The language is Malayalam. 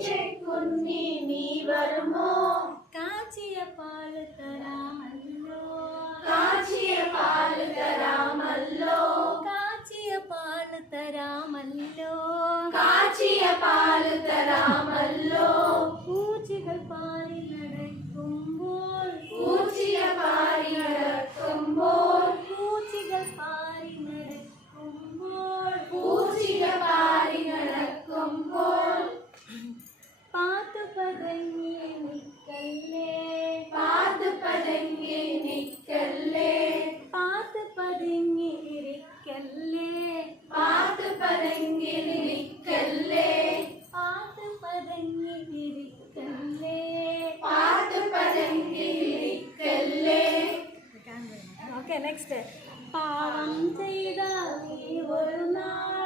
പൂച്ചക്കുഞ്ഞി നീ വരുമോ? കാച്ചിയ പാല് തരാമല്ലോ, കാച്ചിയ പാല് തരാമല്ലോ, കാച്ചിയ പാല് തരാമല്ലോ, കാച്ചിയ പാല് തരാമല്ലോ. പൂച്ചകൾ പാറി നടക്കുമ്പോൾ, പൂച്ചിയ പാറി നടക്കുമ്പോൾ, പൂച്ചകൾ പാറി നടക്കുമ്പോൾ, പൂച്ചിക പാറി നടക്കുമ്പോൾ. പാത്തു പതുങ്ങി നിക്കല്ലേ, പാത്തു പതുങ്ങി നിക്കല്ലേ, പാത്തു പതുങ്ങി ഇരിക്കല്ലേ, പാത്തു പതുങ്ങി ഇരിക്കല്ലേ, പാത്തു പതുങ്ങി ഇരിക്കല്ലേ, പാത്തു പതുങ്ങി ഇരിക്കല്ലേ. Okay, next. പാവം ചെയ്ത നീ ഒരു നാൾ